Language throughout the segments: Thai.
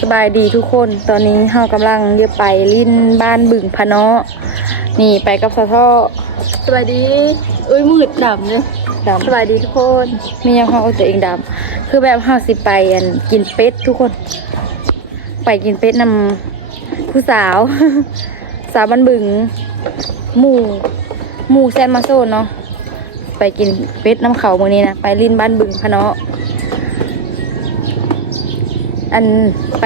สบายดีทุกคนตอนนี้เฮากำลังเยอะไปลิ้นบ้านบึงพะเนาะนี่ไปกับสะท่อสบายดีเอ้ยมืดดำเลยดำสบายดีทุกคนมียังเฮาเอาตัวเองดำคือแบบเฮาสิไปอันกินเป็ดทุกคน ไปกินเป็ดนำผู้สาว สาวบ้านบึง หมู่หมู่แซนมาโซนเนาะไปกินเป็ดน้ำเขามื้อนี้นะไปลิ้นบ้านบึงพะเนาะ อันไป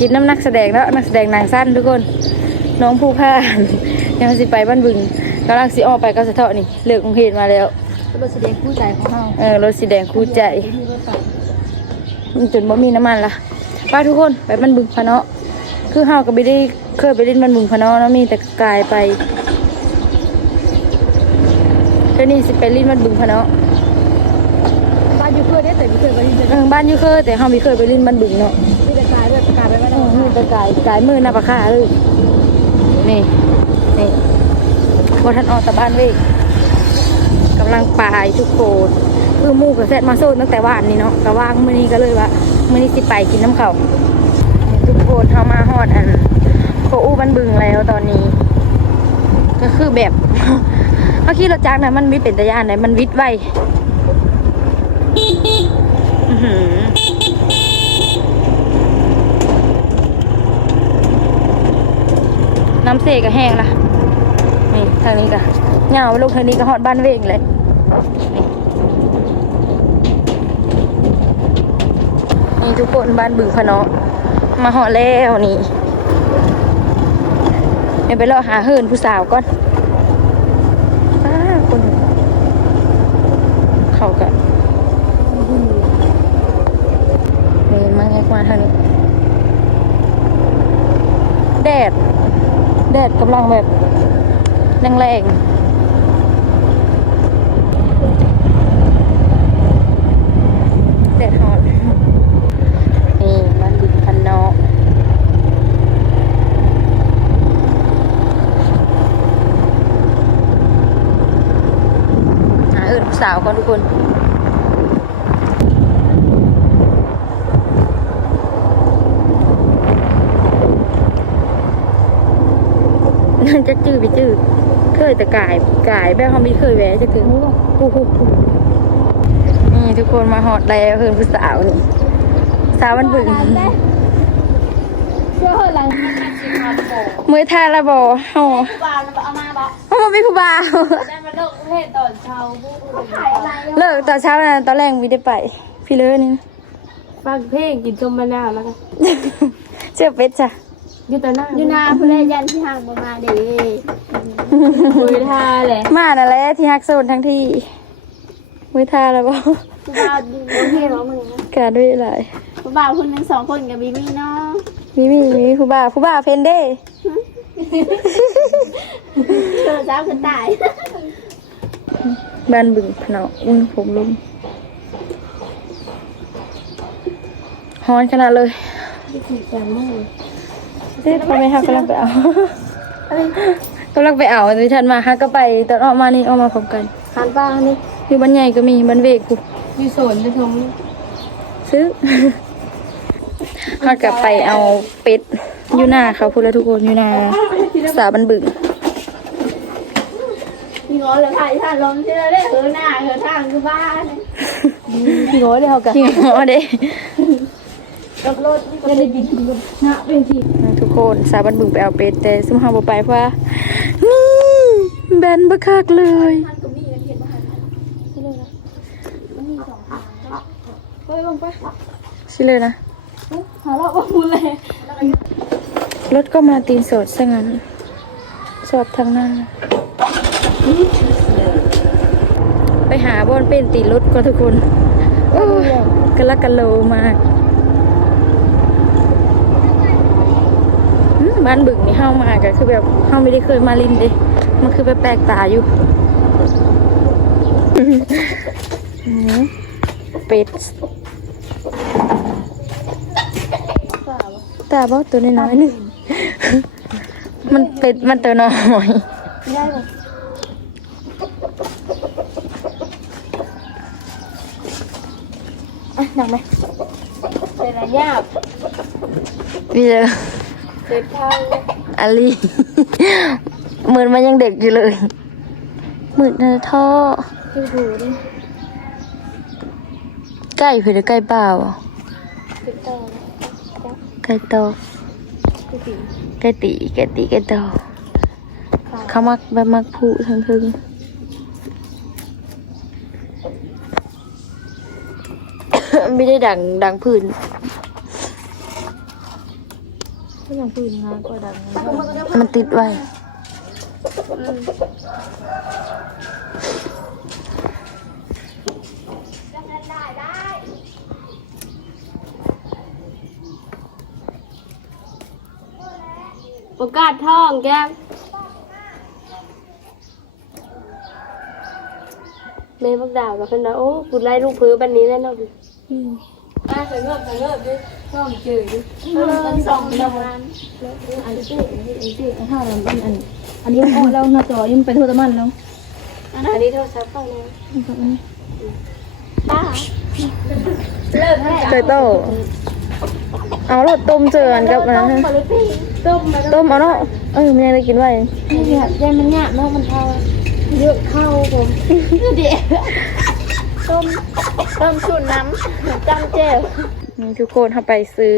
กินน้ำนักแสดงแล้วนักแสดงนางสั้นทุกคน น้องผู้พานยังสิไปบ้านบึงกำลังสิออกไปกับสะเทาะนี่เลิกโรงเรียนมาแล้วรถแสดงคู่ใจของเฮาเออรถสีแดงคู่ใจมีรถไฟมันจนบ่มีน้ำมันละไปทุกคนไปบ้านบึงพะเนาะคือเฮาก็ไม่ได้เคยไปเล่นบ้านบึงพะเนาะเนาะมีแต่กายไปเดี๋ยวนี้สิไปเล่นบ้านบึงพะเนาะบ้านอยู่เคย ได้แต่ไม่เคยไปที่เออบ้านอยู่เคยแต่เฮาไม่เคยไปเล่นบ้านบึงเนาะที่แต่กายแบบกายไปไม่เอได้อมีแต่กายกายมือหน้าปะค่าเลยนี่นี่พอท่านออกจากบ้านเว้ยกำลังไปทุกคนคือหมู่กับแซดมาโซนตั้งแต่วานนี้เนาะก็ว่างมื้อนี้ก็เลยว่ามื้อนี้สิไปกินน้ำเขาทุกคนเฮามาฮอดอันโคอู้บ้านบึงแล้วตอนนี้ ก็คือแบบเมื่อกี้รถจักรนะมันวิทย์เป็นตะยานไหนมันวิทย์ไวอื้อหือ น้ำเสกก็แห้งละนี่ทางนี้ก็เหงาลงทางนี้ก็ฮอดบ้านเวงเลยนี่ทุกคนบ้านบึงพะเนาะมาฮอแล้วนี่เดี๋ยวไปรอหาเฮินผู้สาวก่อนอ้าคนเขากะนี่มาแงกมา ทางนี้แดด แดดกำลังแบบแรงๆแดดฮอตนี่บ้าดินพันนอกหาเอิญสาวก่อนทุกคน จะจื้อไปจื้อเคยแต่กายกายแบบเขาไม่เคยแวะจะถึงปุ๊บปุ๊บปุ๊บนี่ทุกคนมาหอดแล้วเพื่อนผู้สาวนี่สาวมันบึงเชื่อหลังมือทาละบอเฮาบ้านเอามาบอกเฮาบ่มีผู้บ่าวได้มาเลิกประเทศตอนเช้าผู้ขายอะไรเลิกตอนเช้านะตอนแรกมีได้ไป พี่เลยนี่นะฟังเพลงกินส้มมะนาวแล้วกันเชื่อเป็ดจ้ะ อยู่แต่หน้าอยู่นาผู้ใดยันที่ห่างประมาณเด้คุยท่าเลยมานั่นแหละที่ฮักโซนทั้งที่มือทาละบอผู้บ่าวดีโอเคเหรอมึงการด้วยหลายผู้บ่าวคนหนึ่งสองคนกับบีมี่เนาะมีมีมีผู้บ่าวผู้บ่าวเพนเด้เจอเจ้าคือตายบ้านบึงพะเนาอุ้นผมลมฮ้อนขนาดเลยแต่มึง เอ๊ะทำไมฮักกำลังไปเอากำลังไปเอาดิฉันมาฮักก็ไปตอนออกมานี่ออกมาพร้อมกันทานป้านี่อยู่บ้านใหญ่ก็มีบ้านเวกกูอยู่สวนจะทงซื้อฮักกับไปเอาเป็ดอยู่หน้าเขาพูดแล้วทุกคนอยู่หน้าสาวบันบึงพี่ง้อเลยค่ะท่านลมที่เราได้เหือหน้าเหือทางคือบ้านพี่โง่เลยเขากันพี่โง่เด้กับรถไม่ได้กินกันหน้าเป็นทีทุก คน สาวบันบึงไปเอาเป็ดแต่ซุ่มเฮาบ่ไปเพราะว่านี่แบนบักคักเลยท่านก็มีกันเห็นบ้านใช่เลยนะมันมีสองทางเฮ้ยลงไปใช่เลยนะหาเราบ้ามุนเลยรถก็มาตีนสดซะงั้นสดทางหน้า ไปหาบอนเป็นตีนรถก็ทุกคน โอ้ยกะละกะโลมากอืม บ้านบึงนี่เฮามาก็คือแบบเฮาไม่ได้เคยมาลินเด้มันคือแบบแปลกตาอยู่อืมเป็ดตาบ่ตัวน้อยๆนึงมันเป็ดมันตัวน้อยไม่ได้หรออะหนังไหมเป็นระยะพี่เจอ เด็กเท่าอาลีเหมือนมันยังเด็กอยู่เลยเหมือนในท่อดูดูดิใกล้เพื่อใกล้เปล่าเด็กเท่าใกล้โตดูดิใกล้ตีใกล้ตีใกล้โตเขามักแบบมักผู้ทั้งทึงไม่ได้ดังดังพื้น ก็ยังปืนงานก็ดังมันติดไว้โอกาสท่องแก้มแม่บักดาวกับเพิ่นนะโอ้กูไล่ลูกเพือบันนี้แน่นอนป้าใส่เงิบใส่เงิบดิ ท่องเจอดิเออสองเดือนอันนี้อันนี้อันห้าอันอันอันนี้มันอแล้วหน้าจอยังเป็นโทรศัพท์แล้วอันนี้โทรศัพท์เข้าเลยป้าไก่โตเอาเรถต้มเจอกันกับนนั้มาเลยพี่ต้มต้มเอาเนาะเออมันยังได้กินไว้นี่ค่ะแย่มันยากเนาะมันเท่าเยอะเข้าผมเดี๋ยวต้มต้มชุนน้ำจ้ำเจล นี่ทุกคนถ้าไปซื้อ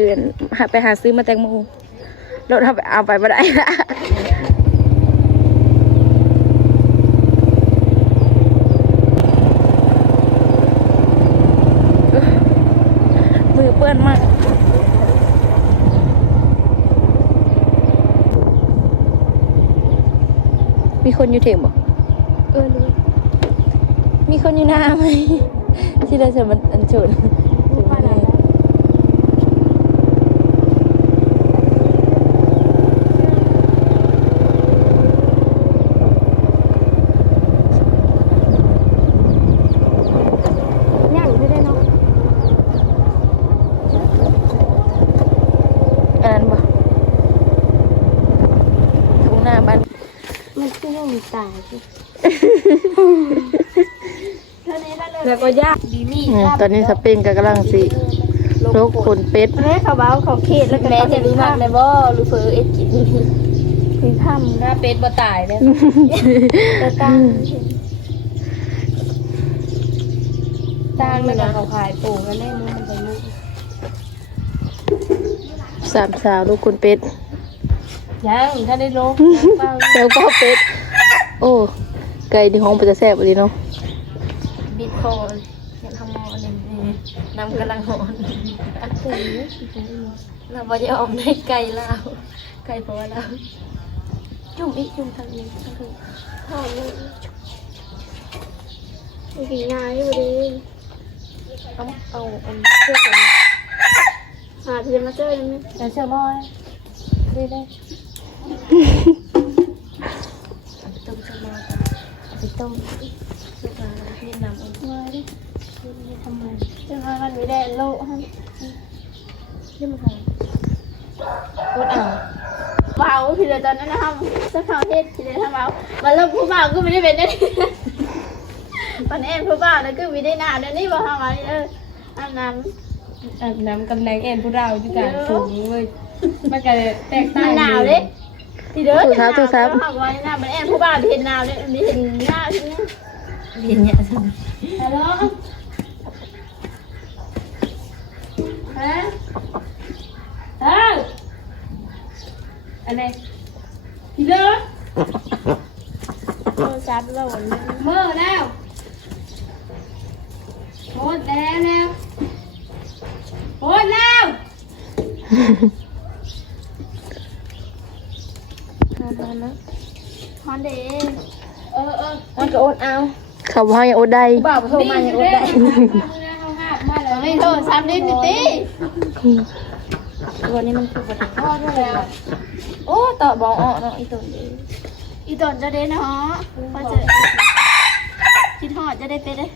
ไปหาซื้อมาแตงโมรถถ้าไปเอาไปไม่ได้ละมือเปื้อนมากมีคนอยู่เถียงบ่เออรู้มีคนอยู่หน้าไหมที่เราจะมันอันฉุน ว่าอะไร ย่างไม่ได้เนาะ อันนั้นบ่ทุ่งหน้าบ้าน มันคือยังมี ตายสิแล้วก็ยากบีมี่อืมตอนนี้สปริงก็กำลังสิโรคขนเป็ดแม่เขาบ้าเขาเขตแล้วก็แม่จะมีมากเลยบ่ลูเฟอร์เอ็ดกินคือทำหน้าเป็ดบ่ตายเลยแต่ตั้งตั้งแล้วก็เขาขายปลูกกันได้มือมันไปมือสามสาวลูกขนเป็ดยังถ้าได้ลงแล้วก็เป็ดโอ้ไก่ที่ห้องไปจะแซ่บเลยเนาะบิดคอเห็นทำมอนี่น้ำกำลังหอนเราบ่ได้ออกได้ไก่ลาวไก่เพราะว่าเราจุ่มอีกจุ่มทางนี้ทางนี้หอมเลยมีกินง่ายอยู่ดีเอาเอาอันเชือกอันหาที่จะมาเจอยังไงแต่เชือกมอยได้ได้ต้มเชือกมอยเอาไป ต้มเชือกมาแล้วพี่น้ำอุ่นมาดินี่ทำไมจะมากันไม่ได้โลให้นี่มันทำกดอ่างเบาพี่เดี๋ยวตอนนั้นนะครับจะเข้าเทศพี่เดี๋ยวทำเบามาเริ่มผู้บ่าวก็ไม่ได้เป็นได้ตอนนี้ผู้บ่าวนะก็ไม่ได้หนาเดี๋ยวนี้บอกทำอะไรเอออาบน้ำอาบน้ำกำแรงเอ็นพวกเราที่การสูงเลยมันก็แตกต่างมันหนาวเลย ทีเด้อถูกครับถูกครับหักไว้หน้ามันแอนผู้บ่าวเห็นหนาวเลยมีเห็นหน้าที่นี่เห็นเนี่ยสันฮัลโหลฮะเอ้าอันไหนพี่เลิศโทรศัพท์เราวันนี้เมื่อแล้วโหดแล้วแล้วโหดแล้ว ฮอนเดเออเออมันก็อดเอาเขาบอกให้อดได้บ่าวโทรมาอย่าอดได้เขาหาบมาแล้ตวอนนี้โทรศัพท์นี่ติดตีตัวนี้มันคือปัญหาพ่อด้วยแล้วโอ้ต่อบองออกเนาะอีตัวนี้อีตุนจะได้นะฮะพอจะคิดฮอดจะได้เป็นเลย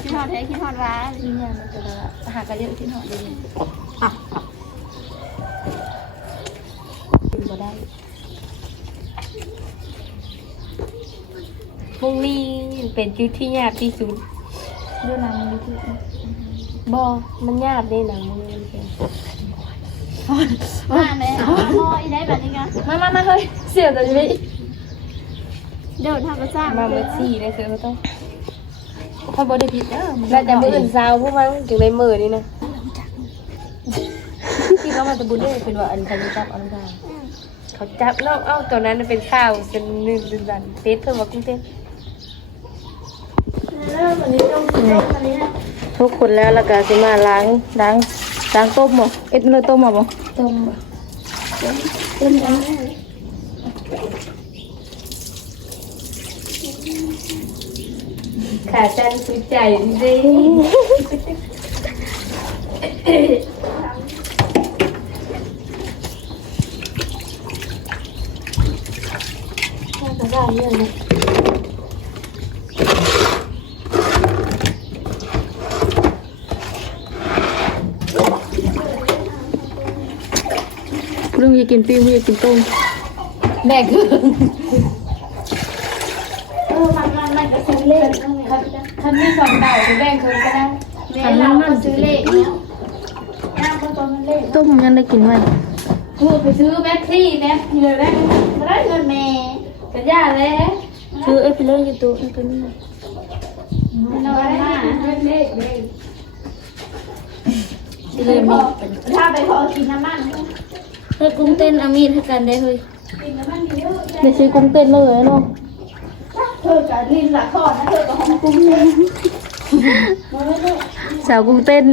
คิดฮอดแท้คิดฮอดว้าที่เนี่ยมันจะหากระเยอะที่หอดีกินบ่ได้พ รุ่งนี้เป็นจุดที่ยากที่สุดดูหนังมันดูที่บอมันยากเด้หนังมือมันเป็นมาเลยหาพ่ออีได้แบบนี้กันมามามาเฮ้ยเสียแต่จะไม่เดี๋ยวทำมาสร้างมาเบอร์สี่ได้เสือเขาต้องเขาบอได้ผิดเด้อแล้วแต่มืออื่นสาวพวกมันถึงในมือนี่นะที่เขามาตะบุญได้เป็นว่าอันใครจะจับอันได้เขาจับเนาะเอ้าตอนนั้นเป็นข้าวเป็นหนึ่งเป็นวันเต้เพิ่มมากุ้งเต้นเริ่ม วันนี้ต้องกินวันนี้นะทุกคนแล้วแล้วก็สิมาล้างล้างล้างต้มบ่เอ็ดเนื้อต้มมาบ่ต้มเต็มแล้วขาจันสุดใจจริงจะได้เรื่องนี้เรื่อ อยากกินปิ้งอยากกินต้มแม่คือเออมันมันมันก็ซื้อเลขท่านไม่สอนเต่าจะแบ่งคืนก็ได้แม่เราก็ซื้อเลขเนี่ยน้าก็ตัวมันเลขต้มยังได้กินไหมพูดไปซื้อแบตซี่แบตเยอะได้ไม่ได้เงินแม่กระยาเลยซื้อเอ็ดไปเลยอยู่ตัวนี่ตัวนี้ไม่นอนมาเลขเลขสิเลยมีถ้าไปพอกินน้ำมัน เฮ้ยกุ้งเต้นอามีดให้กันได้เฮ้ยกินน้ำมันเยอะเดี๋ยวซื้อกุ้งเต้นเลยเนาะเธอกับลินหลักข้อนะเธอกับห้องกุ้งเลยมาไม่ได้สาวกุ้งเต้น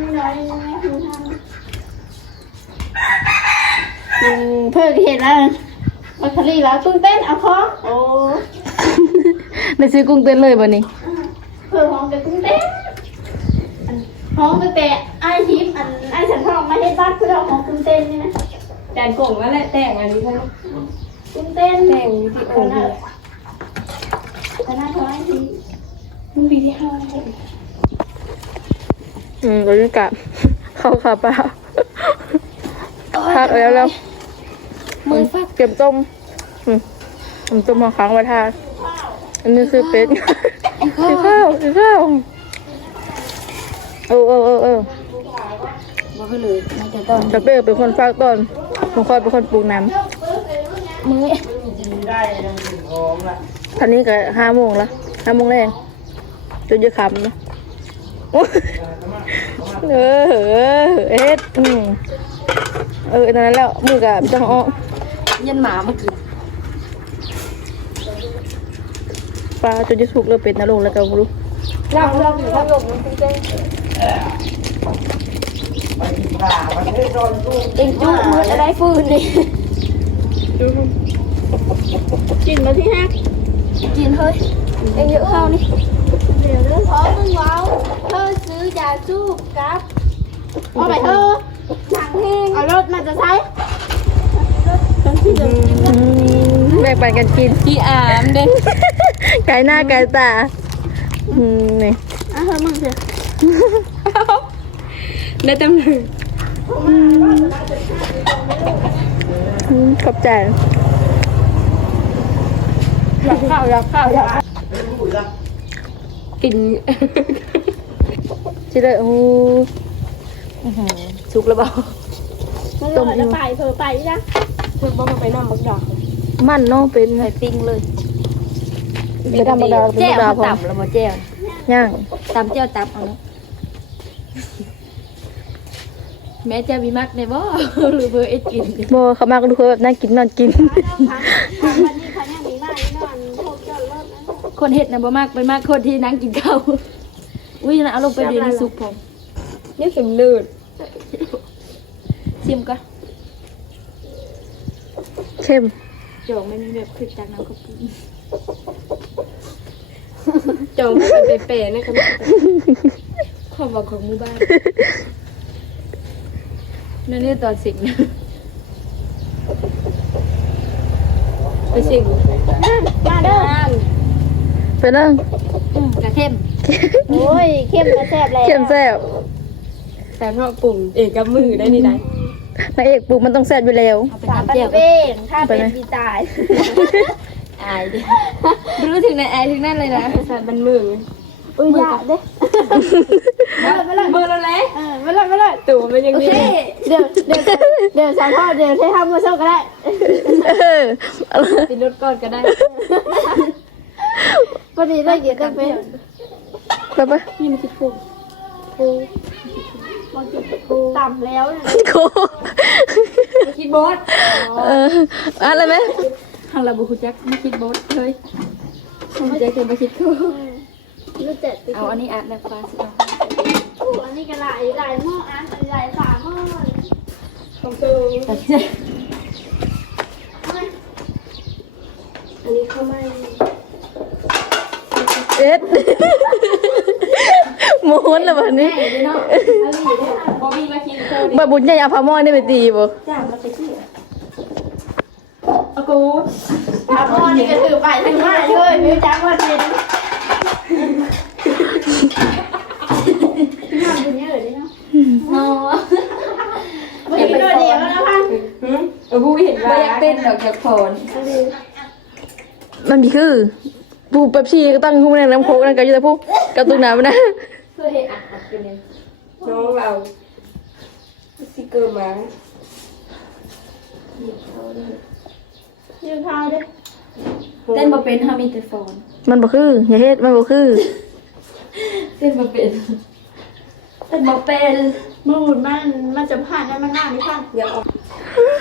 ไม่ได้ไม่คือทำอืมเพื่อเห็นนะมาคลีแล้วกุ้งเต้นเอาคอโอ้ได้ซื้อกุ้งเต้นเลยบ่นี้เพื่อห้องกับกุ้งเต้นอัน ห้องตั้งแต่ไอ้ทิพย์อันไอ้ฉันทองมาเฮ็ดบ้านเพื่อเอาของกุ้งเต้นนี่นะจานกล่องแล้วแหละแต่งอันนี้ค่ะกุ้งเต้นแต่งอยู่ที่โอ่งแต่หน้าท้องไอ้ทิพย์มันปีที่ห้าอืมบรรยากาศเข้าขาเปล่าพักแล้วแล้วมือฟักเก็บต้มอืมผมต้มมาค้างไว้ทานอันนี้คือเป็ดคือข้าวคือข้าว เออเออเออเออมาขึ้นเลยมาแต่ตอนแต่เป้เป็นคนฝากต้นผมคอยเป็นคนปลูกน้มือำทันนี้ก็ห้าโมงละห้าโมงแรงจนจะขำนะโอ้ยเออเออเอ็ดอืมเออตอนนั้นแล้วมือกะไม่ต้องอ้อยันหมาเมื่อกี้ปลาจนจะสุกแล้วเป็ดนะลงแล้วก็บรู้เราเราอยู่ข้างลมมันเต้น เองจุมืออะไรฟืนนี่กินมาที่ห้ากินเฮ้ยเองเยอะเข้านี่เดี๋ยวเรื่องขอมึงเว้าเธอซื้อยาจูบกับเอาไปเธอหนังเพลงเอารถมาจะใช้แบ่งปันกันกินพี่อามเด้นไก่หน้าไก่ตาอืมนี่อะเธอมึงเถอะ ได้ตำแหน่งอืมขอบใจอยากข้าวอยากข้าวอยากกินชิเลยโอ้โหอื้อหือสุกแล้วเปล่ามึงเอาจะไปเธอไปจ้ะเพิ่งบ่มาไปน้ำบักดอกมันเนาะเป็นใส่ปิ้งเลยเป็นธรรมดาเป็นแจ้ธรรมดาวพอต่ำแล้วมาแจ้วย่างตำแจ้วตับเอาเนาะ แม่จะมีมักในบ่หรือเบอร์เอ็ดกินโบเขามาก็ดูเขาแบบนั่งกินนอนกิน วันนี้เขายังมีมากอีกนอนพวกเจ้าเลิกนะคนเฮ็ดนะบ่มากเป็นมากคนที่นั่งกินข้าวอุ้ยนะเอาลงไปเดี๋ยวนี้ซุปผมนี่สำเร็จชิมก็เข้มจองไม่มีแบบขึ้นจากน้ำกระปุกจองไม่เป็นเปรย์นะครับ ข้อบอกของหมู่บ้านนั่นนี่ตอนสิงนะไปสิงมาเด้อเป็นนั่งกระเทียมโอ้ยเข้มมาแซ่บแล้วเข้มแซ่บแต่เพราะปรุงเองกับมือได้นี่ได้นางเอกปลูกมันต้องแซ่บอยู่แล้วเอาไปสามทำปันเจียวเป็นถ้าเป็นดีตาย อายดิรู้ถึงในแอร์ถึงนั่นเลยนะ สารบันมือ อุ้ยยากเด้มาเลยมาเลยเบอร์แล้วแหละเออมาเลยมาเลยตู่มันเป็นยังโอไงเคเดี๋ยวเดี๋ยวเดี๋ยวสาวพ่อเดี๋ยวให้ทำมาโชคก็ได้เออติดรถก่อนก็ได้พอดีได้เกียรติเป็นไปปะนี่มันคิดโกงต่ำแล้วเนี่ยโคไม่คิดบอสเอออะไรไหมทางเราบุคุจักไม่คิดบอสเลยบุจักจะไม่คิดโกง รู้เจ็ดติเอาอันนี้อัดนะฟ้าสิเอาโอ้อันนี้ก็หลายหลายหม้ออันอันหลายฝาหม้อของตัวตัดใจอันนี้เข้าไม่เอ็ดโม้วนเลยวันนี้เนาะบอบบี้มาคิดโกงบาบุญใหญ่เอาพามอนนี่ไปตีบ่จ้างมาไปที่อากูฝาหม้อนี่ก็ถือไปทั้งหน้าเลยไม่จักว่าเป็นงานบุญเยอะเลยเนาะ เนาะ ไม่ได้โดดเดี่ยวแล้วพัง เออบูเห็นว่าอยาก เต้นดอกจากผลมันมีคือผู้เป๊ปซี่ก็ตั้งคู่ในน้ำโค้กนั่นก็อยู่แต่ผู้กับตุ้งน้ำนะเพื่อให้อัดอัดกันเนี่ยน้องเราสติกเกอร์มายืนข้าวด้วยเต้นมาเป็นฮามีแต่ฟอนมันบ่คืออย่าเฮ็ดมันบ่คือเต้นมาเป็นเต้นมาเป็นมือมันมันจะผ่านได้มันหน้าไม่ผ่านเดี๋ยวเอาอืม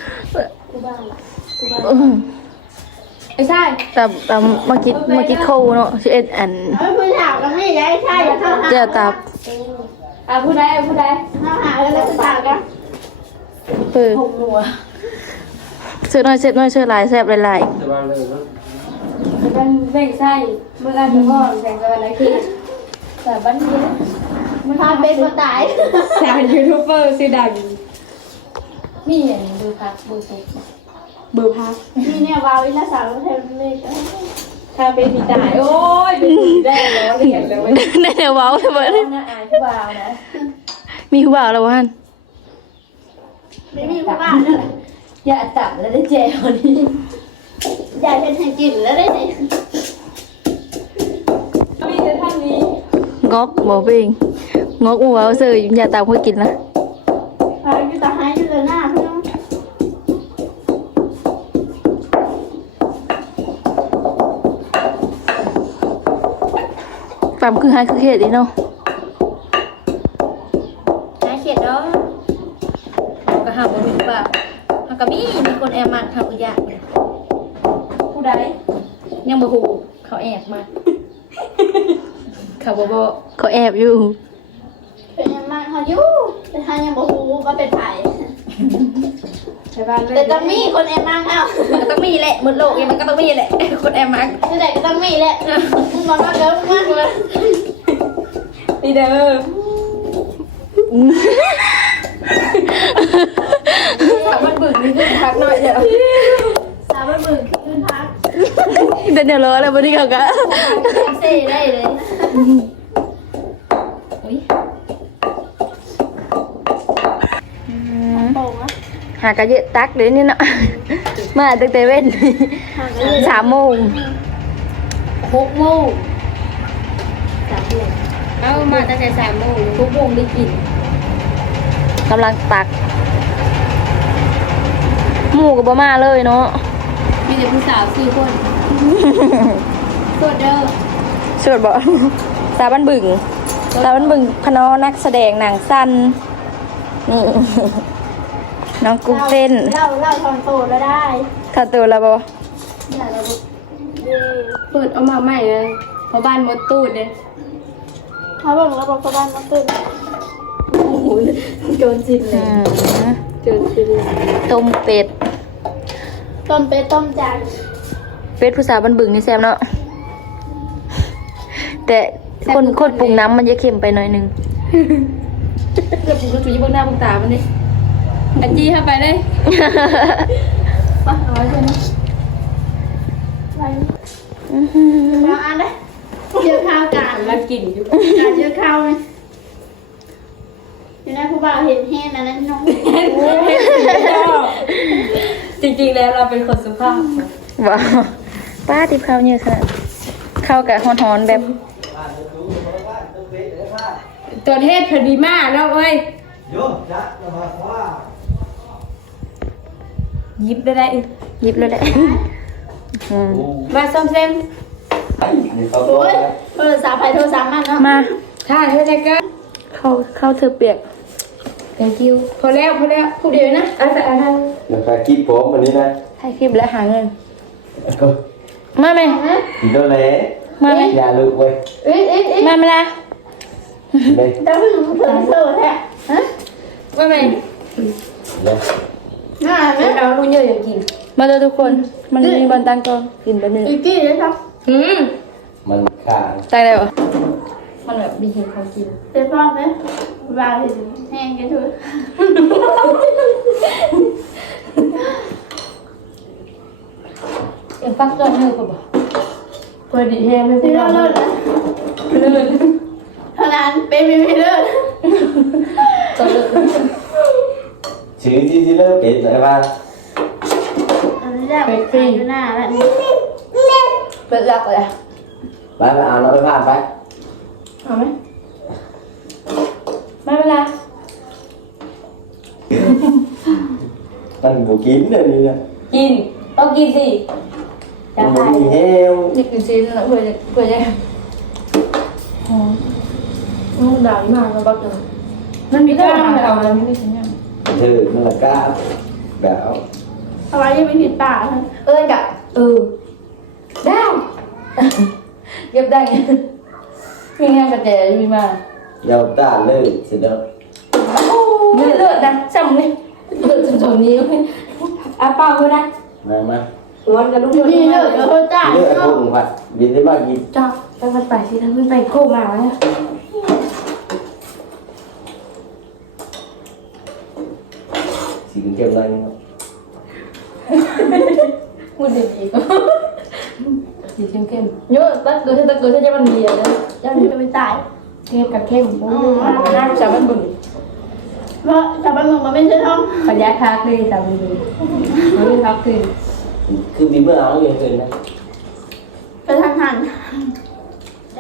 ไอ้ใช่แต่แต่มาคิดมาคิดโคเนาะสิเอ็ดอันเอ้ยผู้สาวก็ไม่ใช่ใช่เท่าหาเจ้าตับอะผู้ใดผู้ใดเท่าหาแล้วผู้สาวกันเออหกหนัวเสื้อน้อยเสื้อน้อยเสื้อลายแซ่บหลายจะมาเลยมั้งมันแบ่งไส้เมื่อกันพ่อแบ่งกันอะไรคือแต่บ้านเนี้ยมันพาเป็นมาตายสายยูทูบเบอร์ชื่อดังมีอย่างเบอร์พักเบอร์เซ็ก เบอร์พักนี่เนี่ยวาวอินสาวเทมเลยถ้าเป็นมีตายโอ้ยเป็นได้แล้วเรียนแล้วๆได้แนวเว้าเลยเบิดน่าอายผู้บ่าวนะมีผู้บ่าวแล้วบ่ฮั่นไม่มีผู้บ้านเลยอย่าจับแล้วได้แจวนี่อยากเป็นให้กินแล้วได้ไหนมีแต่ท่านนี้งอกบ่เพ่งงอกบ่เว้าเสื้ออย่าตามเขากินนะ ปั๊มคือหายคือเฮ็ดอีเนาะนายเขียดเนาะก็หาบ่มีผู้บ่าวหากะมีมีคนแอบมาทำอีกอย่างผู้ใดยังบ่ฮู้เขาแอบมาเขาบ่บอกเขาแอบอยู่เป็นยังไงเขาอยู่แต่ทางยังบอกฮูว่าเป็นไผ่ใช่บ้านเลยแต่ต้องมีคนแอบมั่งเอ้ามันก็ต้องมีแหละหมดโลกเนี่ยมันก็ต้องมีแหละ คนแอบมาที่ไหนก็ต้องมีแหละมึงบอกว่าเดี๋ยวมากเลยดีเด้อสามวันบึกนี่คือพักหน่อยเดี๋ยวสาวบ้านบึงขึ้นพักเดี๋ยวเดี๋ยวรอแล้วบ่ได้เขาก็เซ่ได้เลย หากะเยอะตักเดี๋ยวนี้เนาะ มาตั้งแต่เว้นห่างกันเลยสามโมงหกโมงสามโมงเอามาตั้งแต่สามโมงหกโมงได้กินกำลังตัก หมูกับบ่มาเลยเนาะมีแต่ผู้สาวสี่คนตรวจเด้อสวดบ่สาวบ้านบึงสาวบ้านบึงพนอนักแสดงหนังสั้นนี่ น้องกุ้งเต้นเล่าเล่าทอนโตแล้วได้ถ้าตัวแล้วบ่อย่าเราเย่เปิดเอามาใหม่เลยเพราะบ้านมดตูดเลยเขาบอกเราบอกบ้านมาตื่นโอ้โหโจรจินเลอืยมโจรจินเลยต้มเป็ด ต้มเป็ดต้มจานเป็ดผู้สาวบ้านบึงนี่แซ่บเนาะแต่คนคนปรุงน้ำมันจะเค็มไปหน่อยนึงเดี๋ยวผมก็จุยเบื้องหน้าเบื้องตามันดิ อันจี้เข้าไปเลยปะเอาไว้ใช่ไหมไปวางอันเลยเยอะข้าวจานมากินอยู่จานเยอะข้าวเลยอยู่ในผู้บ่าวเห็นแห้งอันนั้นน้องจริงๆแล้วเราเป็นคนสุภาพว้าวป้าติบข้าวเยอะขนาดข้าวกับฮอนๆแบบตัวเทศพอดีมากเนาะเอ้ย Vô, dạ, là bà khóa. ยิบได้ได้อีกหยิบเลยแหละอืมมาซ่อมเซม Đi vào โอ้ย khóa. โทรศัพท์ไปโทรศัพท์มันเนาะมาถ่ายให้ได้ก็เข้าเข้าเธอเปียก thank you พอแล้วพอแล้วพูดเดียวนะอะแต่อะทาง Được phải kíp bố mà đi này. ให้คลิปและหาเงิน Cô, มาไหม thì nó lé. มาไหม Nhà lược quay. เอ้ยเอ้ยเอ้ยมาไหมล่ะ Đây. แต่เพิ่งเพิ่งโซ่แท้ฮะว่าไง Đây. น่าไหมเอาลูกเยอะอย่างกินมาเจอทุกคน มันมีบอลตังกองกินแบบนี้อีกกี่เลยครับอืม Mình khả. ตังได้ปะมันแบบมีเหตุของกินเต็มฟ้องไหมวางเลยแห้งกันทุกเอ็งฟักตัวเนื้อป่ะบ่พอดีแห้งไม่ที่เป็นไรเราเลิศนะลื่นเท่านั้นเป็นไม่ไม่เลิศตัวเลือด Chứ chứ chứ lớp kể lại ba. อันนี้แรกไปดูหน้าแล้วนี่เป็นหลัก เลยอะ Ba ba áo nó với ba ba. เอาไหมไม่เป็นไร Mình bố kín rồi đi nè. กินต้องกินสิ Mình bố đi heo. นี่กินซีนแล้วเพื่อจะเพื่อจะหอมอืมด่าอีมากมันบักเลยมันมีกล้ามเอาแล้วไม่มีสัญญาณ Thử nó là cá. Bảo. เอาไว้ยังไม่ผิดป่าเลยเอ้ยกะเออได้เก็บได้ไงมีงานกระแจมีมา Dầu ta lơ. Sẽ đâu. เลือดเลือดนะจำเลยเลือดจนตรงนี้อาเปล่าก็ได้ Mà mà. ร้อนกับลูกนี่เลิศแล้วก็จ้า Lơ ở เนาะ cùng mặt. Vì thế ba kín. จ้าไปมันไปสิถ้ามันไปโคมาเนี่ย Chỉ cần kêu lên không? พูดดีๆก็สีเข้มเข้มๆเยอะตัดเกิดถ้าตัดเกิดถ้าจะมันเบียร์นะจะจะมีจะไปตายเข้มกับเข้มโอ้ยน้ำจับมันบุญเพราะชาวบ้านเมืองมันไม่ใช่ท้องปัญญาคักเลยจับมันบุญมันเป็นคักคือ Cứ tí mưa áo nhiều hơn đấy. ไปทางหัน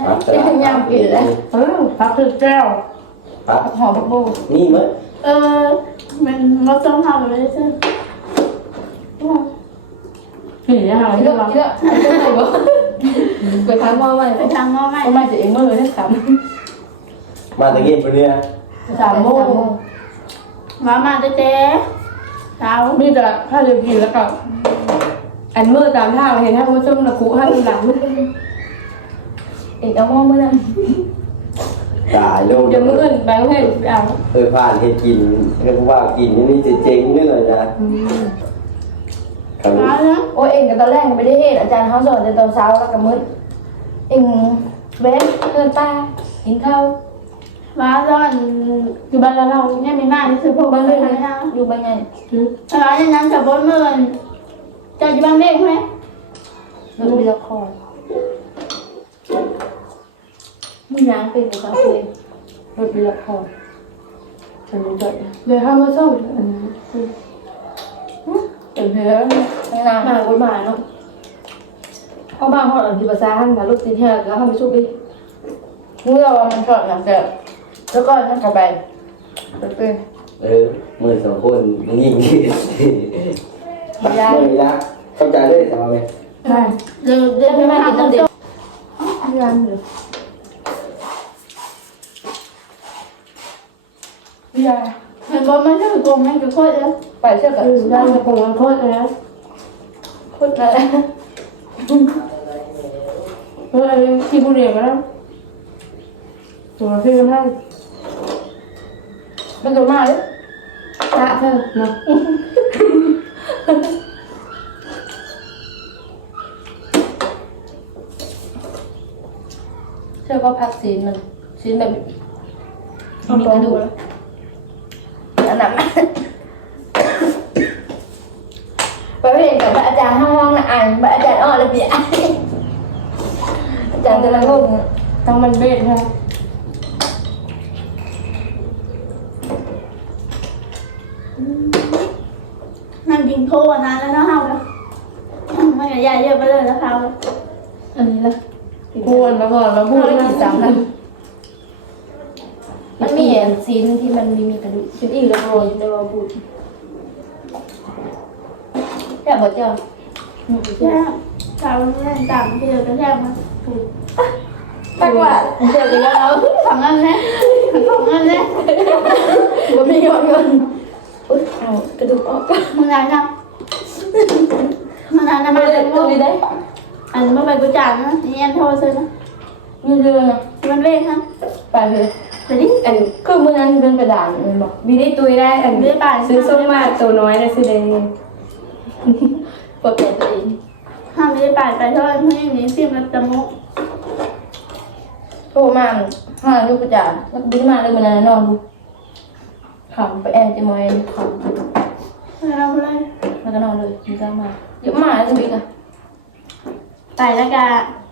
Pháp เป็นขยำกินแล้วเออคักคือแก้ว Pháp. หอมบักโบ Ni mới. เออมันรถต้องทำมันไม่ได้ใช่ผีนะคะเยอะเยอะใช่ไหมบ่ไปทางว่าไว้ไปทางง้อไม่ทำไมจะเองมือได้สาม Mà tự nhiên vừa đi à? สามโมงมามาเจ๊เช้ามีแต่ถ้าจะกินแล้วก็อันมือตามทางเห็ นท่านผู้ชมนะคุหันหลังเอกเอามองมือนั่น Tải luôn. เดี๋ยวมืออื่นไปให้เอา Tôi phản thì kín. Cái qua kín nó đi chế chế nữa rồi nè. เช้า Không. นะโอ้เองกับตอนแรกไม่ได้เห็นอาจารย์เขาสอนในตอนเช้าแล้วกับมืดเองเว้นเกินป้ากินข้าวมาตอนอยู่บ้านเราเนี่ยมีมากที่สุดพวกบ้านเลยนะอยู่บ้านไงเช้าอย่างนั้นจะบนเมื่อนจะอยู่บ้านเด็กไหมรถมีละคร มึงยังเป็นกับเขาเลยรถมีละครฉันรู้จักเดี๋ยวข้ามาส่งอันนี้เดี๋ยวเพื่อนไม่นานมาคนมาเนาะเข้าบ้านเขาอ่านที่ภาษาหันมารถตีแทนแล้วเขาไปชุบดิเมื่อวันมันก่อนอย่างเดียวแล้วก็นั่งกลับไปเป็น Ừ. Mười sáu hôn. Nhìn kìa. ยาย Mười ra. Không trả đấy sao mày? ใช่เดี๋ยวเดี๋ยวไม่ไม่มามากิกินนตั้งน้ำเด็เด็กกยังเลย ยายเห็นบอกมันจะโกงมันก็โคตรเลยไปเชื่อกับยายจะคงมันโคตรเลยนะโคตรเลยเฮ้ยที่บุรีมาแล้วตัวพี่มันให้มันตัวมาเลยตาเธอเนาะเชื่อว่าพักศีลมันศีลแบบมีกระดูกอั นนั้นไปเรียนกับอาจารย์ห้องห้องนะอ่านอาจารย์อ้อระเบียบอาจารย์แต่ละห้องต้องมันเบ็ดนะนั่งกินโคตรนานแล้วเนาะเฮาแล้วมันใหญ่เยอะไปเลยแล้วเขาอันนี้ละ พูดมาก่อนมาพูดแล้วกี่สามนะ นซีนที่มันมีมีกระดูกชิ้นอีกแล้วโรยในวบุตแค่บอกเจ้าแค่สาวเล่ต่ำเดียวก็แค่มาถูกตักว่าเจอกันแล้วของนั่นะของนั่นะบ่มียอดเงินอุ๊ยเอากระดูกออกมึงนานยังมึงนานนะมาเลยตัวนี้ได้อันเมื่อไปกูจ่ายนะนี่ยันโทรซื้อนะมีเรือนมันเลขฮะไปเลย เดี๋ยวนี้อันคือมื้อนั้นเป็นกระดาษมันบอกมีได้ตุยได้อันไม่ได้ป่านซื้อส้มมาตัวน้อยนะซื้อได้เปิดแผลตัวเองห้ามไม่ได้ป่านไปเท่าไหร่เพื่อนอย่างนี้ซิมแล้วตะมุกโทรมาห้าลูกกระจาดแล้วบินมาเลยมันนนอนดูขำไปแอนจะมอยขำเราเลยแล้วก็นอนเลยมีก็มาเดี๋ยวมาจะมีกันไปแล้วก็อั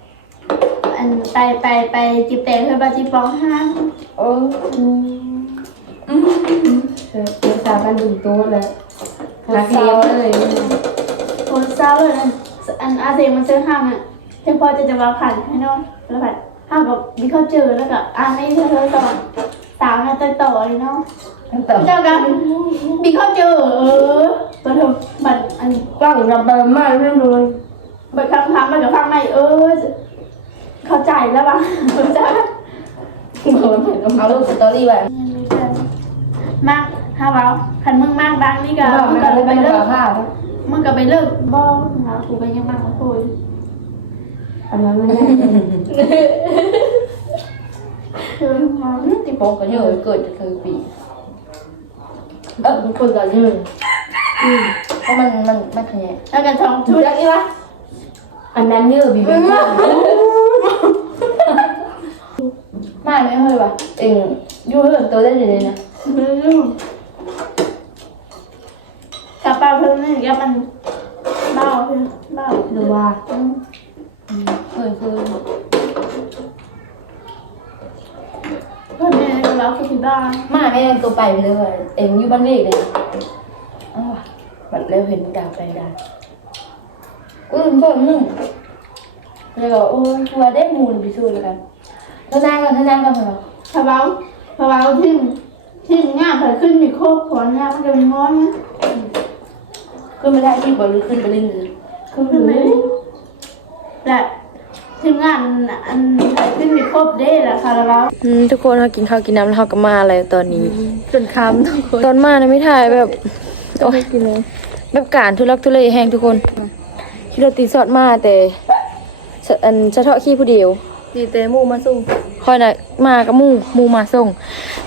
นไปไปไปจิบแตงเพื่อบาจิบปองห้าโอ้เออเดี๋ยวสาวบ้านดุโต๊ะแล้วรักเลี้ยงเลยโคนเศร้าเลยนะอันอาเซมันซื้อห้ามอะเฉพาะจะจะวางผ่านให้น้องแล้วผ่านห้ามกับมีเขาเจอแล้วก็อ่านไม่เธอเธอต่อสาวน่าจะต่อเลยเนาะตั้งแต่เจ้ากันมีเขาเจอเออตัวเธอบัดอันกว้างระเบิดมากเรื่องเลยบัดคำคำมันกับคำไม่เออ เข้าใจแล้วป่ะเข้าใจเอาลูกสตอรี่ไว้มากฮาวาคันมึงมากบางนี่ก็ก็มึงก็ก็เลยไปไปเลิเลิกกข้าวมึงก็ไปเลิกบ้องนะกูก็ยังมากมาคุยอันนั้นไม่ได้คือมาที่โป๊กก็เยอะเกิดจะคือปีเออเป็นคนละเรื่องเพราะมันมันมันขยายแล้วก็ทองชุชุดดอะไรวะอันนั้นเนื้อบีบี มาไม่เคยวะเองยู่เรื่องตัวได้เลยนะกระเป๋าเพิ่มนี่ก็มันเบาเพิ่มเบาหรือว่าเคยคือเพิ่มนี่ก็แล้วคือที่บ้านมาไม่ได้ตัวไปเลย เองอยู่บ้านเล็กเลยอ้าวบัดแล้วเห็นดาวไปดาวกูลืมบอกมึงเลยก็โอ้ยตัวได้มูลไปสู้แล้วกัน ท่านั่งก่อนท่านั่งก่อนเหรอพะเบาพะเบาทิมทิมง่ายเผยขึ้นมีโคบขอนง่ายมันจะมีง้อยนะขึ้นไม่ได้ที่บอลหรือขึ้นไปเล่นเลยขึ้นไหมและทีมงานอันเผยขึ้นมีโคบได้แหละคาราบาอืมทุกคนเขากินข้าวกินน้ำแล้วเขาก็มาอะไรตอนนี้จนคำทุกคนตอนมาเนี่ยไม่ถ่ายแบบโอ้ยกินเลยแบบการทุลักทุเลแห้งทุกคนคิดว่าตีสอดมาแต่สอันเฉพาะขี้ผู้เดียว ดีแต่หมูมาส่งคอยน่ะมากับหมู่หมู่มาส่ง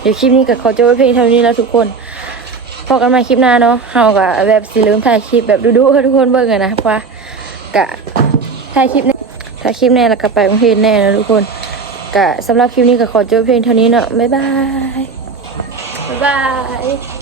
เดี๋ยวคลิปนี้ก็ขอจบไว้เพียงเท่านี้แล้วทุกคนพอกันใหมาคลิปหน้าเนาะเฮาก็แบบสิลืมถ่ายคลิปแบบดุๆให้ทุกคนเบิ่งอะนะว่ากะถ่ายคลิปแน่ถ่ายคลิปแน่แล้วก็ไปโรงเรียนแน่นะทุกคนกะสำหรับคลิปนี้ก็ขอจบเพียงเท่านี้เนาะบ๊ายบายบ๊ายบาย